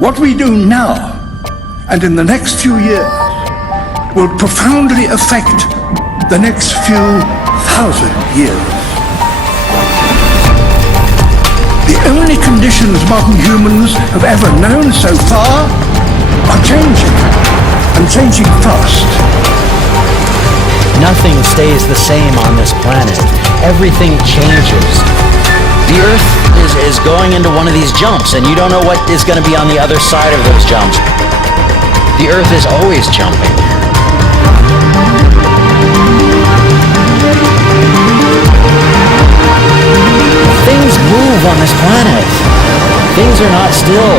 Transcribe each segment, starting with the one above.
What we do now and in the next few years will profoundly affect the next few thousand years. The only conditions modern humans have ever known so far are changing, and changing fast. Nothing stays the same on this planet. Everything changes. The Earth is going into one of these jumps, and you don't know what is going to be on the other side of those jumps. The Earth is always jumping. Things move on this planet. Things are not still.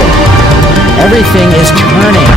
Everything is turning.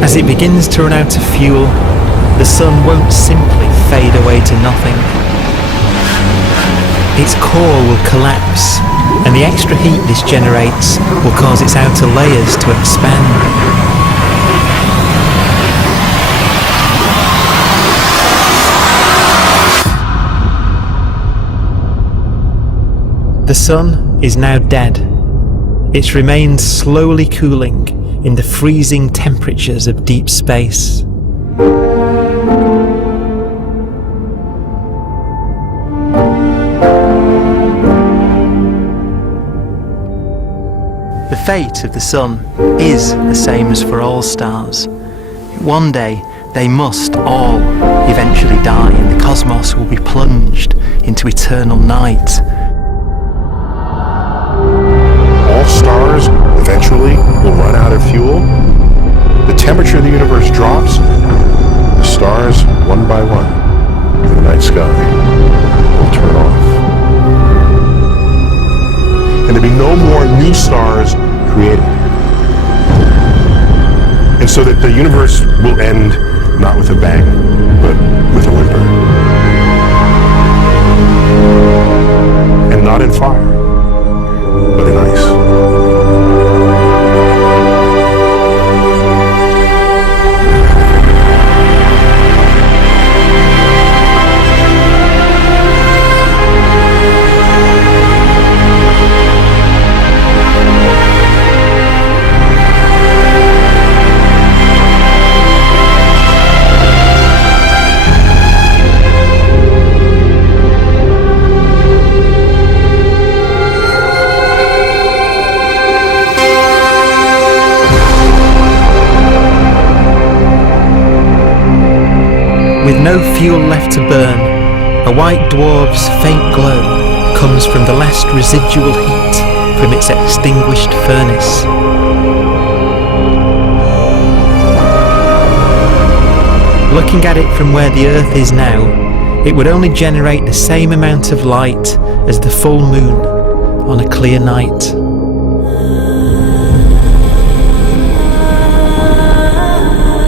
As it begins to run out of fuel, the sun won't simply fade away to nothing. Its core will collapse, and the extra heat this generates will cause its outer layers to expand. The sun is now dead. Its remains slowly cooling in the freezing temperatures of deep space. The fate of the sun is the same as for all stars. One day they must all eventually die, and the cosmos will be plunged into eternal night. All stars eventually will run out of fuel. The temperature of the universe drops. The stars, one by one, in the night sky, will turn off. And there'll be no more new stars created. And so that the universe will end not with a bang, but with a whimper. And not in fire, but in ice. With no fuel left to burn, a white dwarf's faint glow comes from the last residual heat from its extinguished furnace. Looking at it from where the Earth is now, it would only generate the same amount of light as the full moon on a clear night.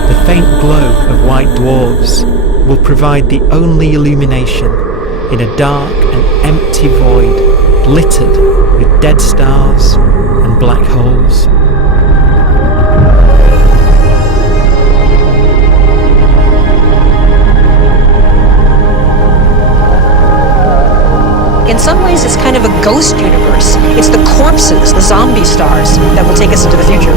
The faint glow of white dwarfs will provide the only illumination in a dark and empty void littered with dead stars and black holes. In some ways, it's kind of a ghost universe. It's the corpses, the zombie stars, that will take us into the future.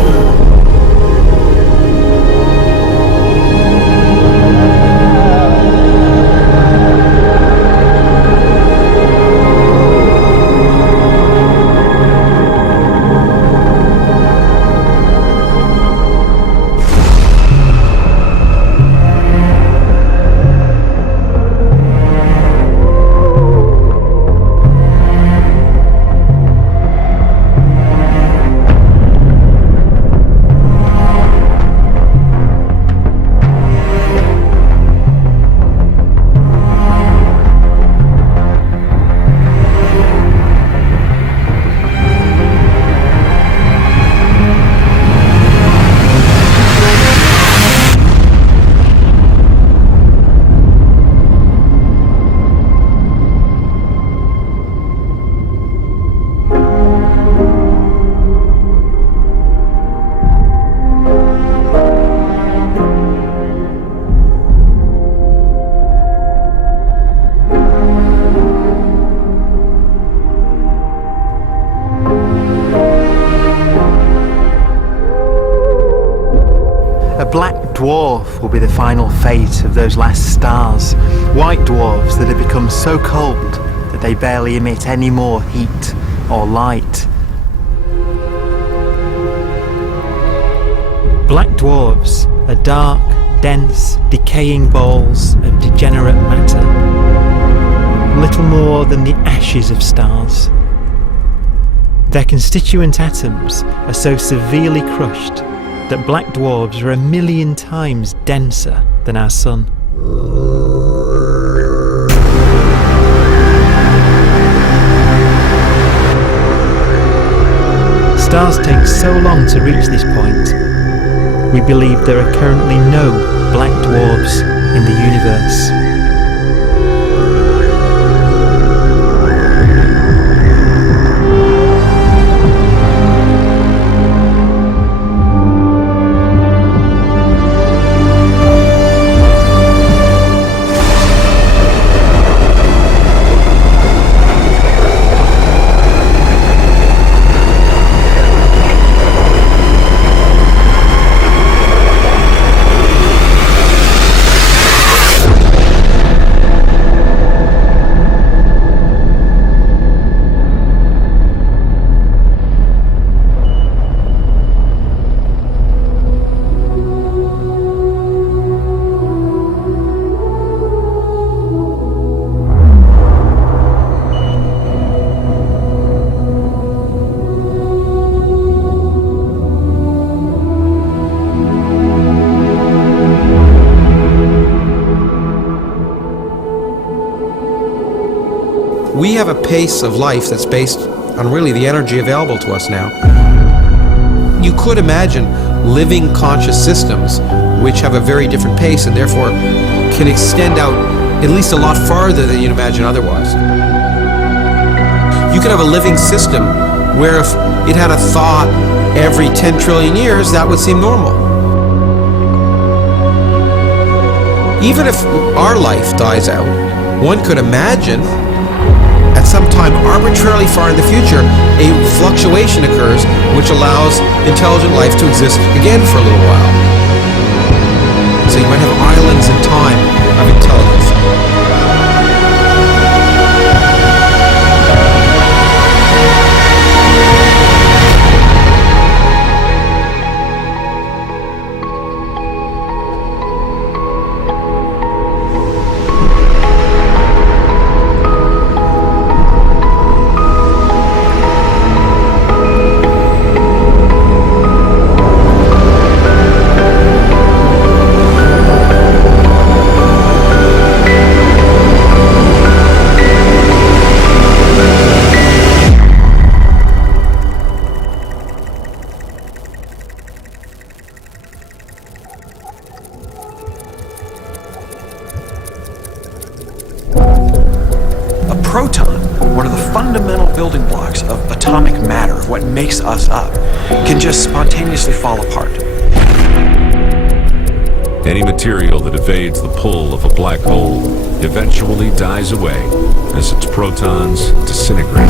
A black dwarf will be the final fate of those last stars, white dwarfs that have become so cold that they barely emit any more heat or light. Black dwarfs are dark, dense, decaying balls of degenerate matter, little more than the ashes of stars. Their constituent atoms are so severely crushed that black dwarfs are 1,000,000 times denser than our Sun. Stars take so long to reach this point, we believe there are currently no black dwarfs in the universe. We have a pace of life that's based on really the energy available to us now. You could imagine living conscious systems which have a very different pace and therefore can extend out at least a lot farther than you'd imagine otherwise. You could have a living system where if it had a thought every 10 trillion years, that would seem normal. Even if our life dies out, one could imagine at some time arbitrarily far in the future, a fluctuation occurs which allows intelligent life to exist again for a little while. So you might have islands in time of intelligence. proton, one of the fundamental building blocks of atomic matter, of what makes us up, can just spontaneously fall apart. Any material that evades the pull of a black hole eventually dies away as its protons disintegrate.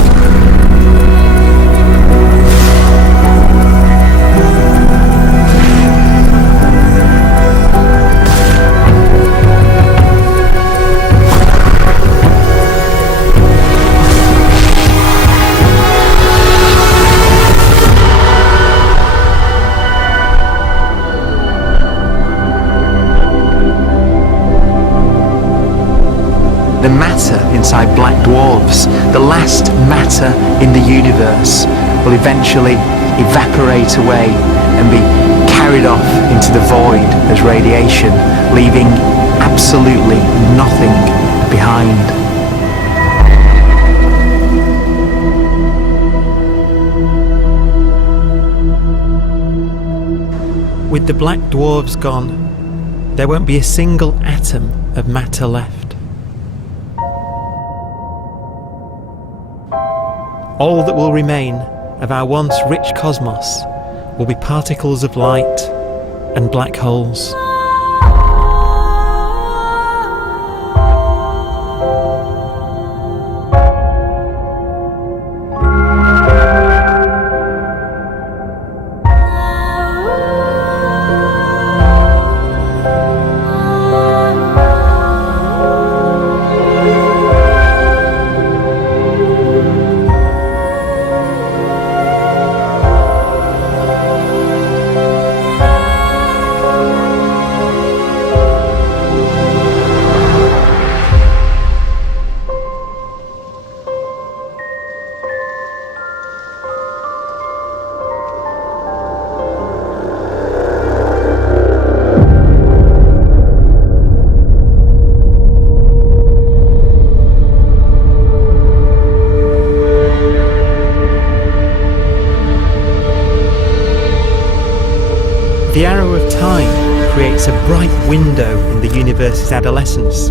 The matter inside black dwarfs, the last matter in the universe, will eventually evaporate away and be carried off into the void as radiation, leaving absolutely nothing behind. With the black dwarfs gone, there won't be a single atom of matter left. All that will remain of our once rich cosmos will be particles of light and black holes. The arrow of time creates a bright window in the universe's adolescence,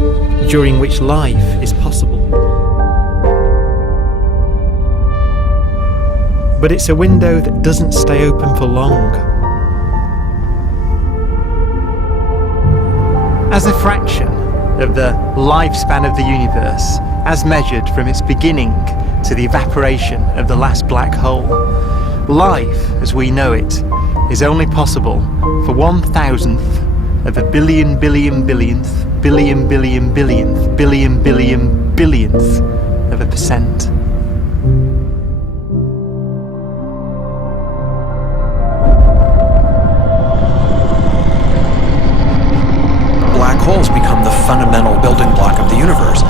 during which life is possible. But it's a window that doesn't stay open for long. As a fraction of the lifespan of the universe, as measured from its beginning to the evaporation of the last black hole, life, as we know it, is only possible for 1,000th of a billion billionth billion billionth billion billionth of a percent. Black holes become the fundamental building block of the universe.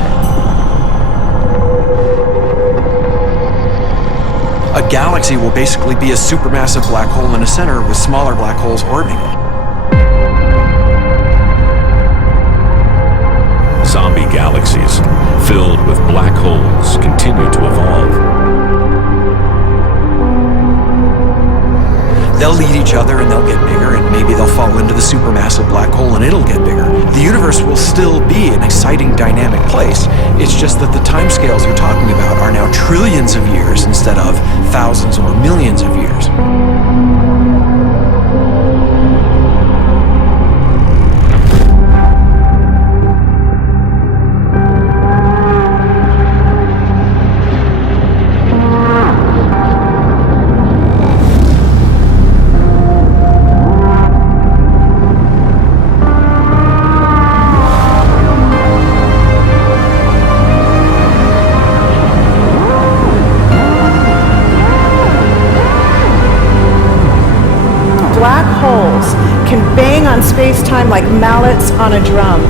A galaxy will basically be a supermassive black hole in a center with smaller black holes orbiting it. Zombie galaxies filled with black holes continue to evolve. They'll lead each other and they'll get bigger, and maybe they'll fall into the supermassive black hole and it'll get bigger. The universe will still be an exciting, dynamic place. It's just that the timescales you're talking about are now trillions of years instead of thousands or millions of years. Black holes can bang on space-time like mallets on a drum.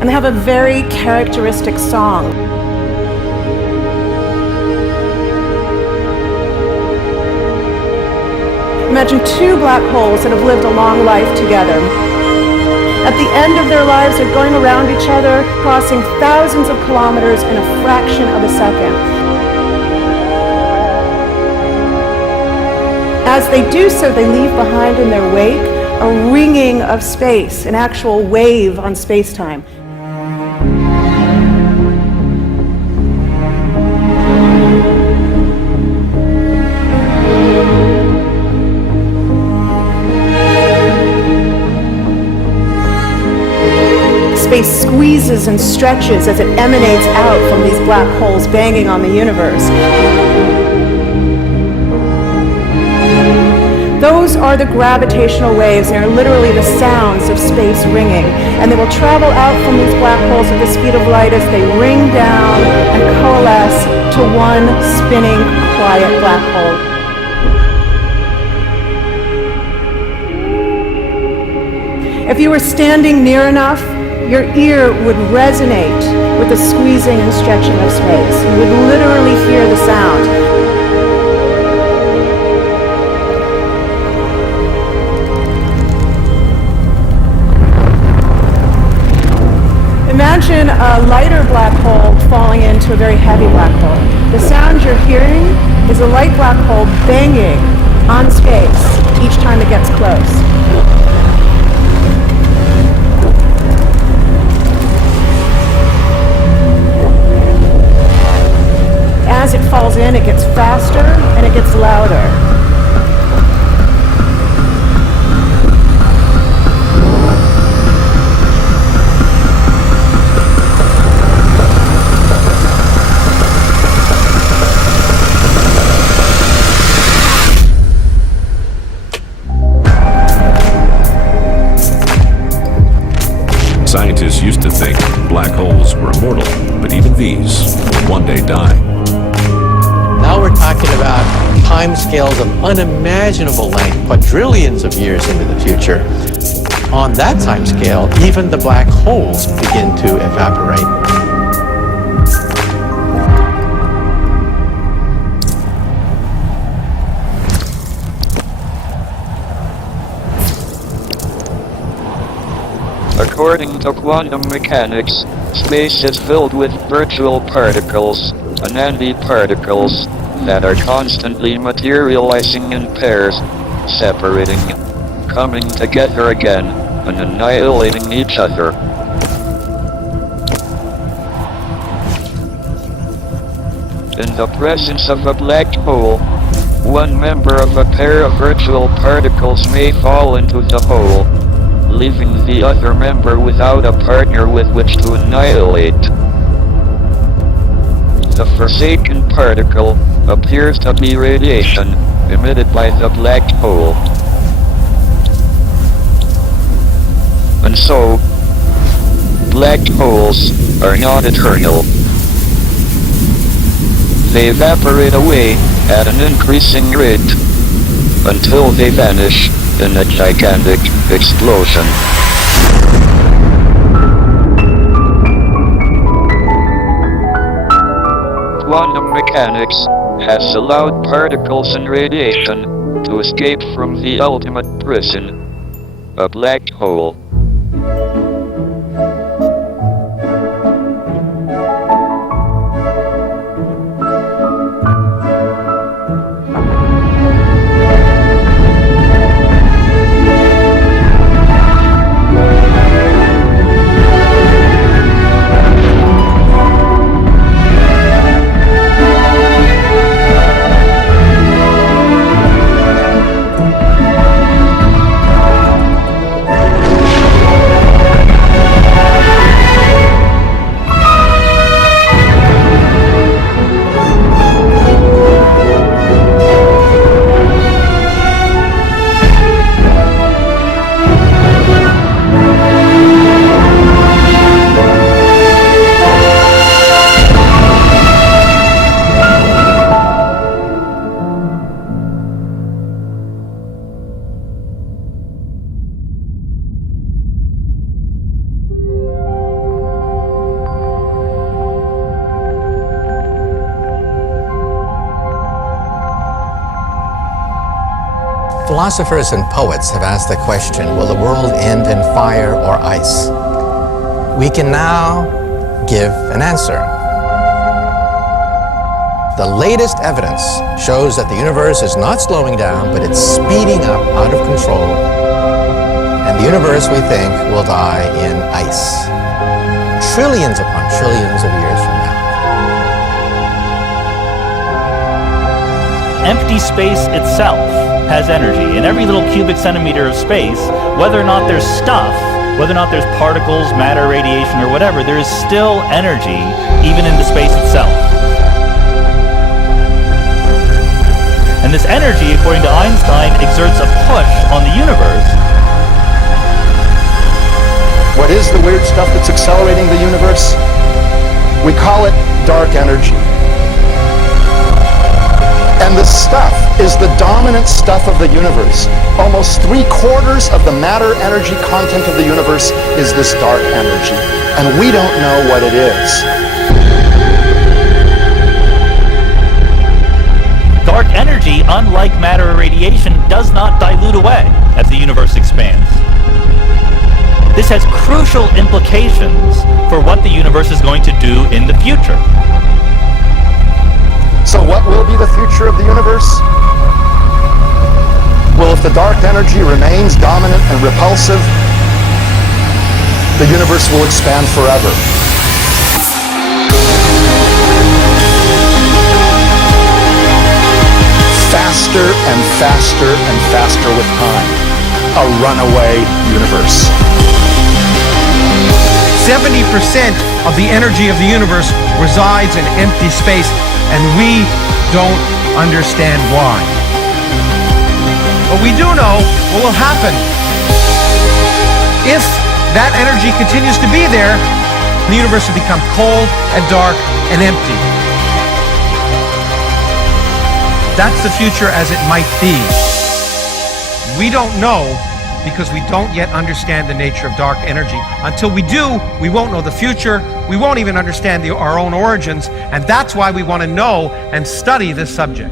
And they have a very characteristic song. Imagine two black holes that have lived a long life together. At the end of their lives, they're going around each other, crossing thousands of kilometers in a fraction of a second. As they do so, they leave behind in their wake a ringing of space, an actual wave on space-time. Space squeezes and stretches as it emanates out from these black holes banging on the universe. Those are the gravitational waves. They are literally the sounds of space ringing. And they will travel out from these black holes at the speed of light as they ring down and coalesce to one spinning, quiet black hole. If you were standing near enough, your ear would resonate with the squeezing and stretching of space. You would literally hear the sound. Imagine a lighter black hole falling into a very heavy black hole. The sound you're hearing is a light black hole banging on space each time it gets close. As it falls in, it gets faster and it gets louder. Scientists used to think black holes were immortal, but even these will one day die. Now we're talking about timescales of unimaginable length, quadrillions of years into the future. On that timescale, even the black holes begin to evaporate. According to quantum mechanics, space is filled with virtual particles, antiparticles, that are constantly materializing in pairs, separating, coming together again, and annihilating each other. In the presence of a black hole, one member of a pair of virtual particles may fall into the hole, leaving the other member without a partner with which to annihilate. The forsaken particle appears to be radiation emitted by the black hole. And so, black holes are not eternal. They evaporate away at an increasing rate until they vanish in a gigantic explosion. Quantum mechanics has allowed particles and radiation to escape from the ultimate prison, a black hole. Philosophers and poets have asked the question, will the world end in fire or ice? We can now give an answer. The latest evidence shows that the universe is not slowing down, but it's speeding up out of control. And the universe, we think, will die in ice. Trillions upon trillions of years from now. Empty space itself has energy. In every little cubic centimeter of space, whether or not there's stuff Whether or not there's particles, matter, radiation, or whatever, there is still energy even into space itself. And this energy, according to Einstein, exerts a push on the universe. What is the weird stuff that's accelerating the universe? We call it dark energy. And this stuff is the dominant stuff of the universe. Almost 3/4 of the matter-energy content of the universe is this dark energy. And we don't know what it is. Dark energy, unlike matter or radiation, does not dilute away as the universe expands. This has crucial implications for what the universe is going to do in the future. So what will be the future of the universe? Well, if the dark energy remains dominant and repulsive, the universe will expand forever. Faster and faster and faster with time. A runaway universe. 70% of the energy of the universe resides in empty space, and we don't understand why. But we do know what will happen if that energy continues to be there. The universe will become cold and dark and empty. That's the future as it might be. We don't know because we don't yet understand the nature of dark energy. Until we do, we won't know the future. We won't even understand our own origins, and that's why we want to know and study this subject.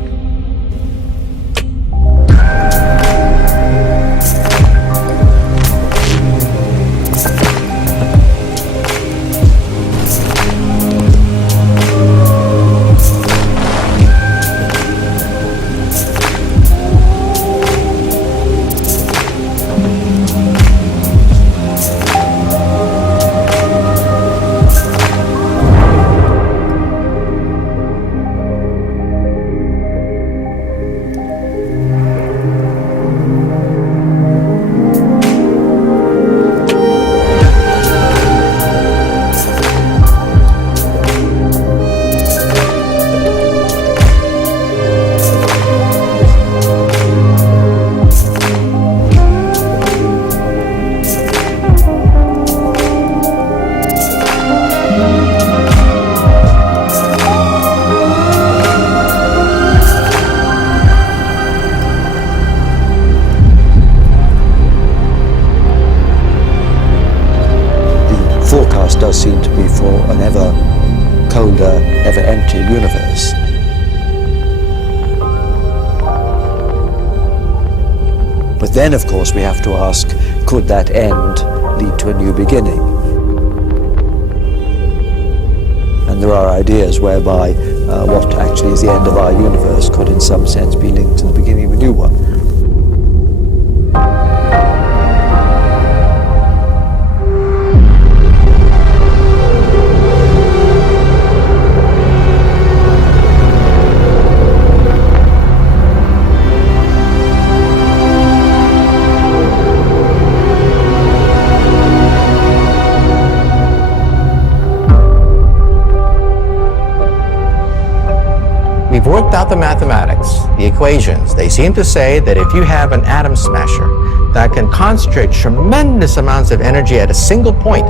Does seem to be for an ever colder, ever emptier universe. But then, of course, we have to ask, could that end lead to a new beginning? And there are ideas whereby what actually is the end of our universe could in some sense be linked to the beginning of a new one. We've worked out the mathematics, the equations. They seem to say that if you have an atom smasher that can concentrate tremendous amounts of energy at a single point,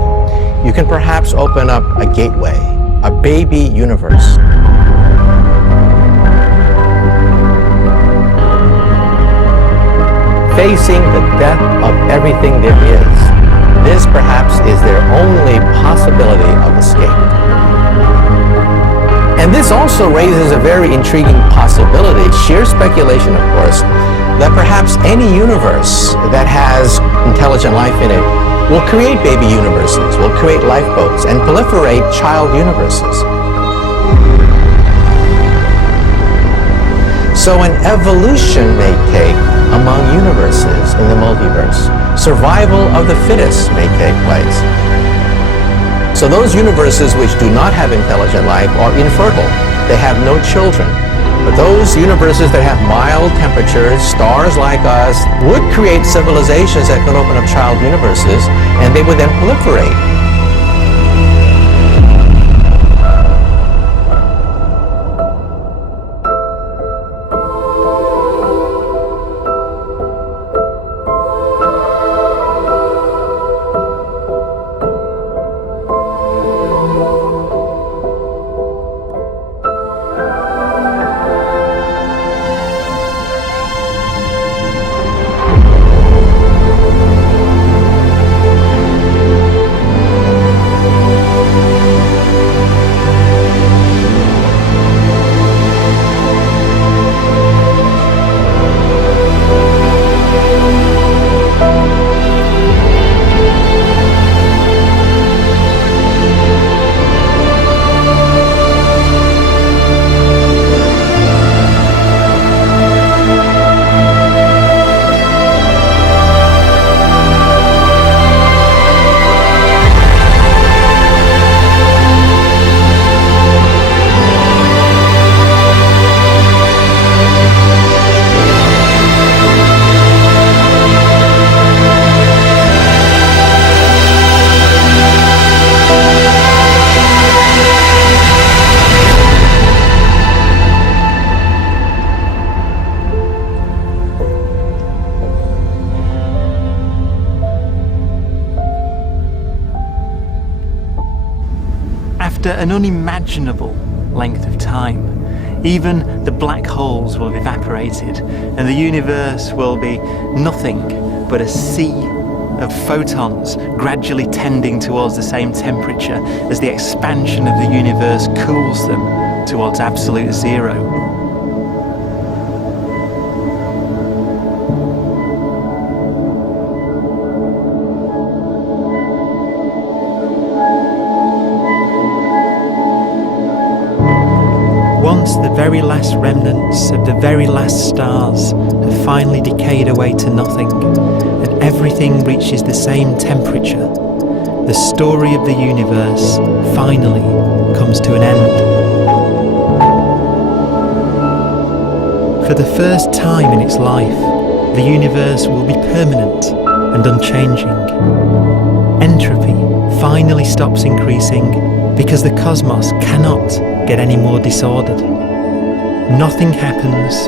you can perhaps open up a gateway, a baby universe. Facing the death of everything there is, this perhaps is their only possibility of escape. And this also raises a very intriguing possibility, sheer speculation of course, that perhaps any universe that has intelligent life in it will create baby universes, will create lifeboats, and proliferate child universes. So an evolution may take among universes in the multiverse. Survival of the fittest may take place. So those universes which do not have intelligent life are infertile. They have no children. But But those universes that have mild temperatures, stars like us, would create civilizations that could open up child universes, and they would then proliferate. After an unimaginable length of time, even the black holes will have evaporated and the universe will be nothing but a sea of photons gradually tending towards the same temperature as the expansion of the universe cools them towards absolute zero. Once the very last remnants of the very last stars have finally decayed away to nothing, and everything reaches the same temperature, the story of the universe finally comes to an end. For the first time in its life, the universe will be permanent and unchanging. Entropy finally stops increasing because the cosmos cannot get any more disordered. Nothing happens,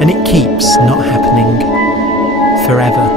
and it keeps not happening forever.